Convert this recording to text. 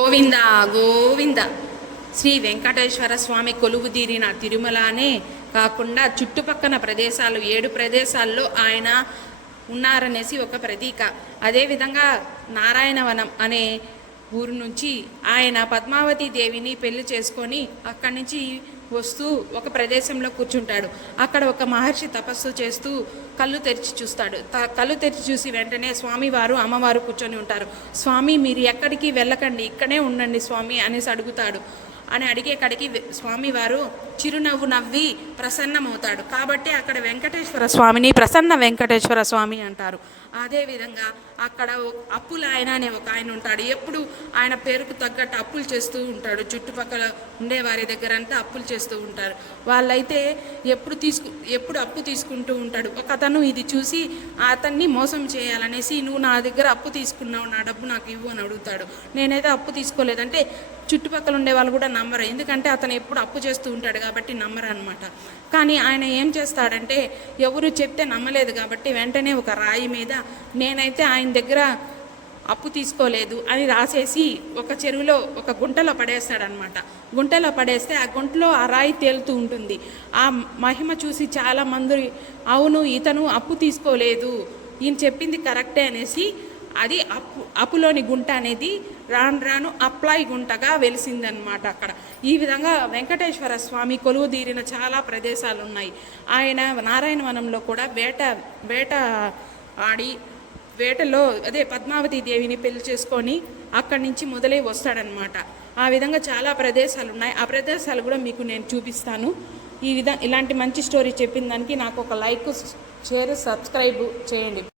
గోవింద గోవింద. శ్రీ వెంకటేశ్వర స్వామి కొలువు తీరిన తిరుమలనే కాకుండా చుట్టుపక్కల ప్రదేశాలు ఏడు ప్రదేశాల్లో ఆయన ఉన్నారనేసి ఒక ప్రతీక. అదేవిధంగా నారాయణవనం అనే ఊరు నుంచి ఆయన పద్మావతి దేవిని పెళ్ళి చేసుకొని అక్కడి నుంచి వస్తూ ఒక ప్రదేశంలో కూర్చుంటాడు. అక్కడ ఒక మహర్షి తపస్సు చేస్తూ కళ్ళు తెరిచి చూస్తాడు. త- కళ్ళు తెరిచి చూసి వెంటనే స్వామివారు అమ్మవారు కూర్చొని ఉంటారు. స్వామి మీరు ఎక్కడికి వెళ్ళకండి ఇక్కడే ఉండండి స్వామి అనేసి అడుగుతాడు. అని అడిగేకడికి స్వామివారు చిరునవ్వు నవ్వి ప్రసన్నమవుతాడు. కాబట్టి అక్కడ వెంకటేశ్వర స్వామిని ప్రసన్న వెంకటేశ్వర స్వామి అంటారు. అదేవిధంగా అక్కడ అప్పుల ఆయన అనే ఒక ఆయన ఉంటాడు. ఎప్పుడు ఆయన పేరుకు తగ్గట్టు అప్పులు చేస్తూ ఉంటాడు. చుట్టుపక్కల ఉండే వారి దగ్గర అంతా అప్పులు చేస్తూ ఉంటారు. వాళ్ళైతే ఎప్పుడు తీసుకు ఎప్పుడు అప్పు తీసుకుంటూ ఉంటాడు. ఒక అతను ఇది చూసి అతన్ని మోసం చేయాలనేసి నువ్వు నా దగ్గర అప్పు తీసుకున్నావు నా డబ్బు నాకు ఇవ్వు అని అడుగుతాడు. నేనైతే అప్పు తీసుకోలేదంటే చుట్టుపక్కల ఉండే వాళ్ళు కూడా నమ్మరు. ఎందుకంటే అతను ఎప్పుడు అప్పు చేస్తూ ఉంటాడు కాబట్టి నమ్మరు అనమాట కానీ ఆయన ఏం చేస్తాడంటే ఎవరు చెప్తే నమ్మలేదు కాబట్టి వెంటనే ఒక రాయి మీద నేనైతే ఆయన దగ్గర అప్పు తీసుకోలేదు అని రాసేసి ఒక చెరువులో ఒక గుంటలో పడేస్తాడనమాట. గుంటలో పడేస్తే ఆ గుంటలో ఆ రాయి తేలుతూ ఉంటుంది. ఆ మహిమ చూసి చాలా మంది అవును ఇతను అప్పు తీసుకోలేదు ఈయన చెప్పింది కరెక్టే అనేసి అది అప్పు అప్పులోని గుంట అనేది రాను రాను అప్లాయ్ గుంటగా వెలిసిందనమాట అక్కడ. ఈ విధంగా వెంకటేశ్వర స్వామి కొలువు తీరిన చాలా ప్రదేశాలు ఉన్నాయి ఆయన నారాయణవనంలో కూడా వేట వేట ఆడి వేటలో అదే పద్మావతి దేవిని పెళ్ళి చేసుకొని అక్కడి నుంచి మొదలై వస్తాడనమాట ఆ విధంగా చాలా ప్రదేశాలు ఉన్నాయి ఆ ప్రదేశాలు కూడా మీకు నేను చూపిస్తాను. ఈ విధంగా ఇలాంటి మంచి స్టోరీ చెప్పిన దానికి నాకు ఒక లైక్ షేర్ సబ్స్క్రైబ్ చేయండి.